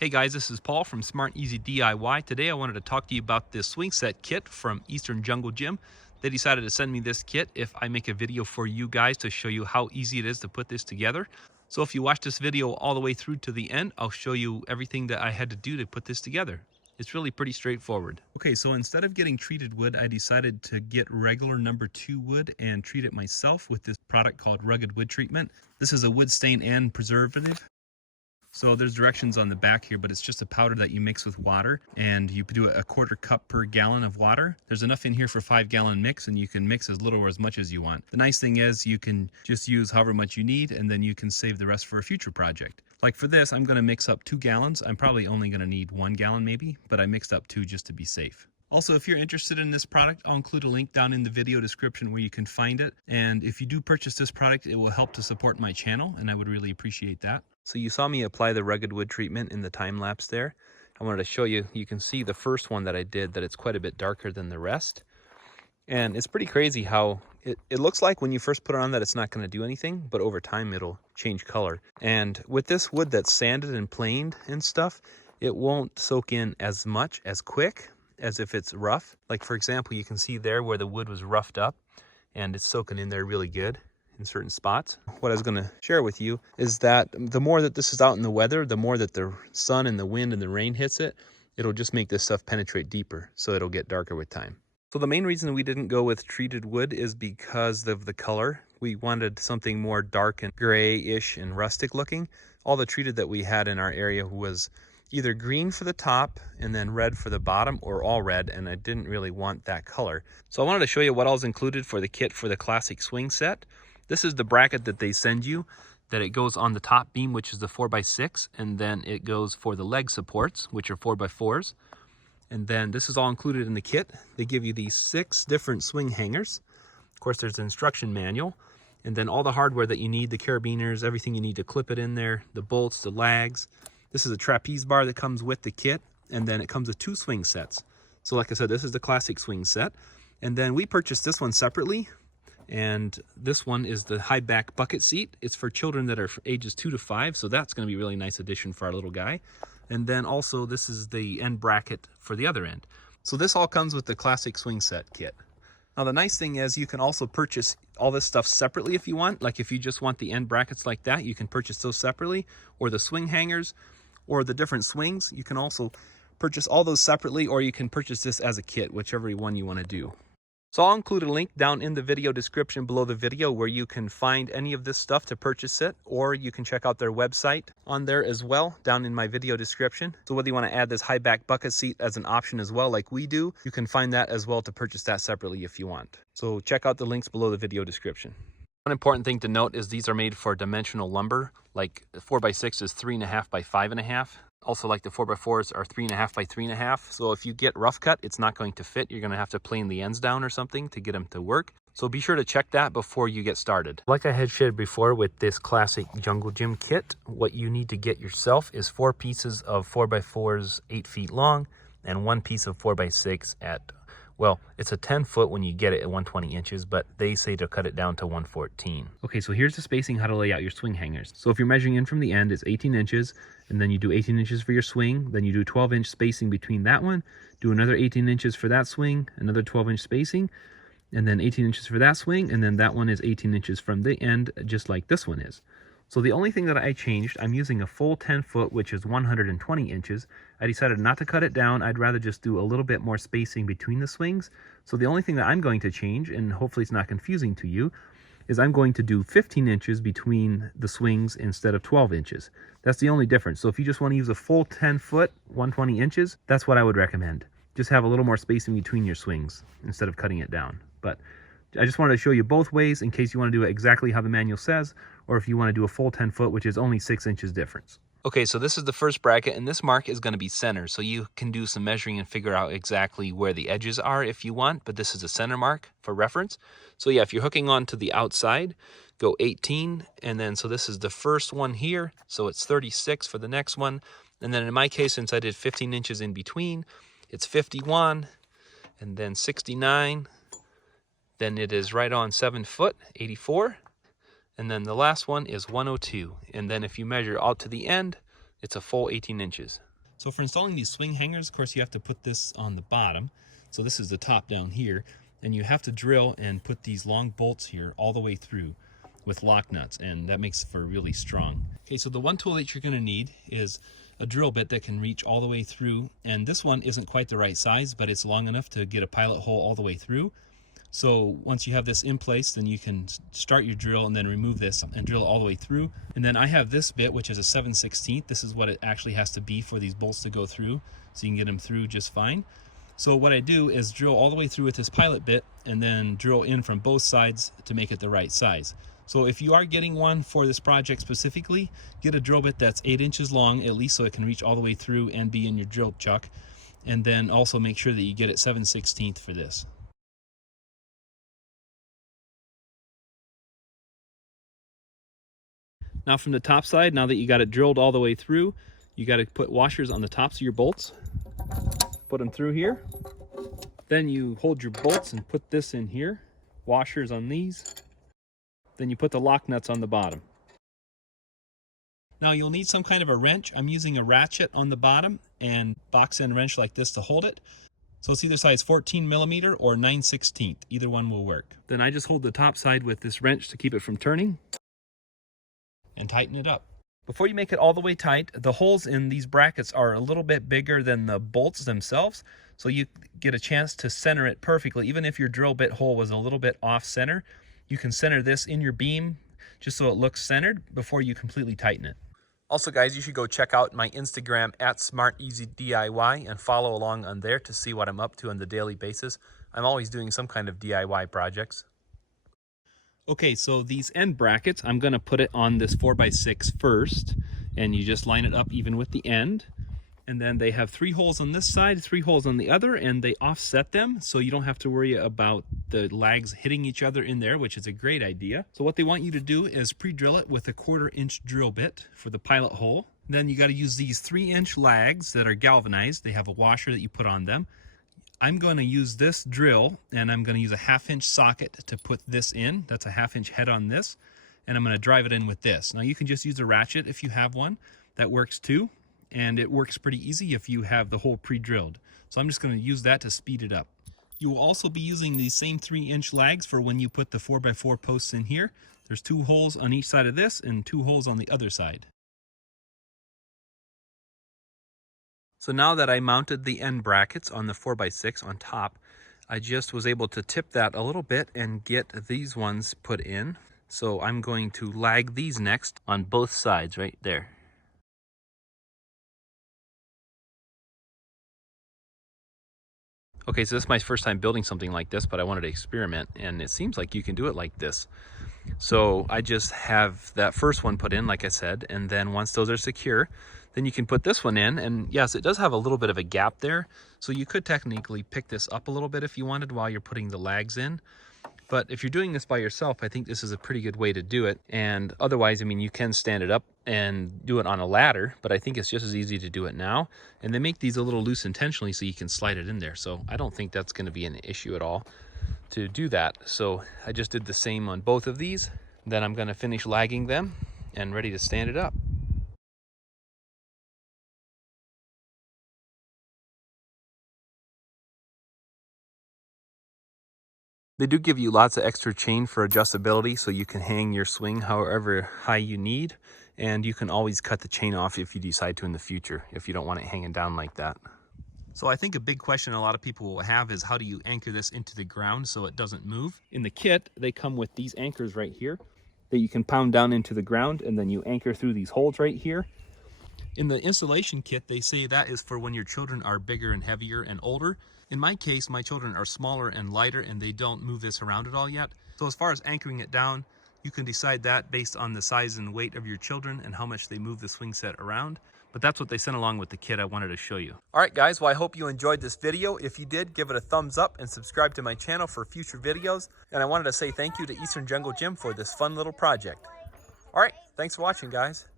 Hey guys, this is Paul from Smart Easy DIY. Today I wanted to talk to you about this swing set kit from Eastern Jungle Gym. They decided to send me this kit if I make a video for you guys to show you how easy it is to put this together. So if you watch this video all the way through to the end, I'll show you everything that I had to do to put this together. It's really pretty straightforward. Okay, so instead of getting treated wood, I decided to get regular #2 wood and treat it myself with this product called Rugged Wood Treatment. This is a wood stain and preservative. So there's directions on the back here, but it's just a powder that you mix with water, and you do a 1/4 cup per gallon of water. There's enough in here for 5-gallon mix, and you can mix as little or as much as you want. The nice thing is you can just use however much you need, and then you can save the rest for a future project. Like for this, I'm going to mix up 2 gallons. I'm probably only going to need 1 gallon maybe, but I mixed up 2 just to be safe. Also, if you're interested in this product, I'll include a link down in the video description where you can find it. And if you do purchase this product, it will help to support my channel, and I would really appreciate that. So you saw me apply the Rugged Wood Treatment in the time lapse there. I wanted to show you, you can see the first one that I did, that it's quite a bit darker than the rest. And it's pretty crazy how it looks like when you first put it on that it's not going to do anything, but over time it'll change color. And with this wood that's sanded and planed and stuff, it won't soak in as much as quick as if it's rough. Like for example, you can see there where the wood was roughed up and it's soaking in there really good in certain spots. What I was going to share with you is that the more that this is out in the weather, the more that the sun and the wind and the rain hits it, it'll just make this stuff penetrate deeper, so it'll get darker with time. So the main reason we didn't go with treated wood is because of the color. We wanted something more dark and gray-ish and rustic looking. All the treated that we had in our area was either green for the top and then red for the bottom, or all red, and I didn't really want that color. So I wanted to show you what all's included for the kit for the classic swing set. This is the bracket that they send you, that it goes on the top beam, which is the 4x6, and then it goes for the leg supports, which are 4x4s. And then this is all included in the kit. They give you these 6 different swing hangers. Of course, there's an instruction manual, and then all the hardware that you need, the carabiners, everything you need to clip it in there, the bolts, the lags. This is a trapeze bar that comes with the kit, and then it comes with 2 swing sets. So like I said, this is the classic swing set. And then we purchased this one separately. And this one is the high back bucket seat. It's for children that are ages 2 to 5, so that's going to be a really nice addition for our little guy. And then also this is the end bracket for the other end. So this all comes with the classic swing set kit. Now the nice thing is you can also purchase all this stuff separately if you want. Like if you just want the end brackets like that, you can purchase those separately, or the swing hangers, or the different swings. You can also purchase all those separately, or you can purchase this as a kit, whichever one you want to do. So I'll include a link down in the video description below the video where you can find any of this stuff to purchase it, or you can check out their website on there as well, down in my video description. So whether you want to add this high back bucket seat as an option as well, like we do, you can find that as well to purchase that separately if you want. So check out the links below the video description. One important thing to note is these are made for dimensional lumber. Like the 4x6 is 3.5 by 5.5. Also, like the 4x4s are 3.5 by 3.5. So if you get rough cut, it's not going to fit. You're going to have to plane the ends down or something to get them to work. So be sure to check that before you get started. Like I had shared before with this classic Jungle Gym kit, what you need to get yourself is 4 pieces of 4x4s 8 feet long and 1 piece of 4x6 at, well, it's a 10 foot when you get it at 120 inches, but they say to cut it down to 114. Okay, so here's the spacing, how to lay out your swing hangers. So if you're measuring in from the end, it's 18 inches, and then you do 18 inches for your swing, then you do 12-inch spacing between that one, do another 18 inches for that swing, another 12-inch spacing, and then 18 inches for that swing, and then that one is 18 inches from the end, just like this one is. So the only thing that I changed, I'm using a full 10 foot, which is 120 inches. I decided not to cut it down. I'd rather just do a little bit more spacing between the swings. So the only thing that I'm going to change, and hopefully it's not confusing to you, is I'm going to do 15 inches between the swings instead of 12 inches. That's the only difference. So if you just want to use a full 10 foot, 120 inches, that's what I would recommend. Just have a little more spacing between your swings instead of cutting it down. But I just wanted to show you both ways in case you want to do it exactly how the manual says, or if you want to do a full 10 foot, which is only 6 inches difference. Okay, so this is the first bracket, and this mark is going to be center, so you can do some measuring and figure out exactly where the edges are if you want, but this is a center mark for reference. So yeah, if you're hooking on to the outside, go 18, and then so this is the first one here, so it's 36 for the next one, and then in my case, since I did 15 inches in between, it's 51, and then 69, then it is right on 7 foot, 84. And then the last one is 102. And then if you measure out to the end, it's a full 18 inches. So for installing these swing hangers, of course, you have to put this on the bottom. So this is the top down here. And you have to drill and put these long bolts here all the way through with lock nuts, and that makes for really strong. Okay, so the one tool that you're going to need is a drill bit that can reach all the way through. And this one isn't quite the right size, but it's long enough to get a pilot hole all the way through. So once you have this in place, then you can start your drill and then remove this and drill all the way through. And then I have this bit, which is a 7/16. This is what it actually has to be for these bolts to go through, so you can get them through just fine. So what I do is drill all the way through with this pilot bit and then drill in from both sides to make it the right size. So if you are getting one for this project specifically, get a drill bit that's 8 inches long, at least, so it can reach all the way through and be in your drill chuck. And then also make sure that you get it 7/16 for this. Now from the top side, now that you got it drilled all the way through, you got to put washers on the tops of your bolts. Put them through here. Then you hold your bolts and put this in here. Washers on these. Then you put the lock nuts on the bottom. Now you'll need some kind of a wrench. I'm using a ratchet on the bottom and box end wrench like this to hold it. So it's either size 14mm or 9/16. Either one will work. Then I just hold the top side with this wrench to keep it from turning and tighten it up. Before you make it all the way tight, the holes in these brackets are a little bit bigger than the bolts themselves, so you get a chance to center it perfectly. Even if your drill bit hole was a little bit off center, you can center this in your beam just so it looks centered before you completely tighten it. Also guys, you should go check out my Instagram at SmartEasyDIY and follow along on there to see what I'm up to on the daily basis. I'm always doing some kind of DIY projects. Okay, so these end brackets, I'm going to put it on this 4x6 first, and you just line it up even with the end. And then they have 3 holes on this side, 3 holes on the other, and they offset them, so you don't have to worry about the lags hitting each other in there, which is a great idea. So what they want you to do is pre-drill it with a 1/4 inch drill bit for the pilot hole. Then you got to use these 3-inch lags that are galvanized. They have a washer that you put on them. I'm going to use this drill, and I'm going to use a 1/2 inch socket to put this in. That's a 1/2 inch head on this, and I'm going to drive it in with this. Now you can just use a ratchet if you have one. That works too, and it works pretty easy if you have the hole pre-drilled. So I'm just going to use that to speed it up. You will also be using these same 3-inch lags for when you put the 4x4 posts in here. There's 2 holes on each side of this and 2 holes on the other side. So now that I mounted the end brackets on the 4x6 on top, I just was able to tip that a little bit and get these ones put in. So I'm going to lag these next on both sides right there. Okay, so this is my first time building something like this, but I wanted to experiment, and it seems like you can do it like this. So I just have that first one put in, like I said, and then once those are secure, then you can put this one in. And yes, it does have a little bit of a gap there, so you could technically pick this up a little bit if you wanted while you're putting the lags in. But if you're doing this by yourself, I think this is a pretty good way to do it. And otherwise, I mean, you can stand it up and do it on a ladder, but I think it's just as easy to do it now. And they make these a little loose intentionally so you can slide it in there. So I don't think that's going to be an issue at all to do that. So I just did the same on both of these. Then I'm going to finish lagging them and ready to stand it up. They do give you lots of extra chain for adjustability, so you can hang your swing however high you need, and you can always cut the chain off if you decide to in the future, if you don't want it hanging down like that. So I think a big question a lot of people will have is, how do you anchor this into the ground so it doesn't move? In the kit, they come with these anchors right here that you can pound down into the ground, and then you anchor through these holes right here. In the installation kit, they say that is for when your children are bigger and heavier and older. In my case, my children are smaller and lighter, and they don't move this around at all yet. So as far as anchoring it down, you can decide that based on the size and weight of your children and how much they move the swing set around. But that's what they sent along with the kit I wanted to show you. All right, guys, well, I hope you enjoyed this video. If you did, give it a thumbs up and subscribe to my channel for future videos. And I wanted to say thank you to Eastern Jungle Gym for this fun little project. All right, thanks for watching, guys.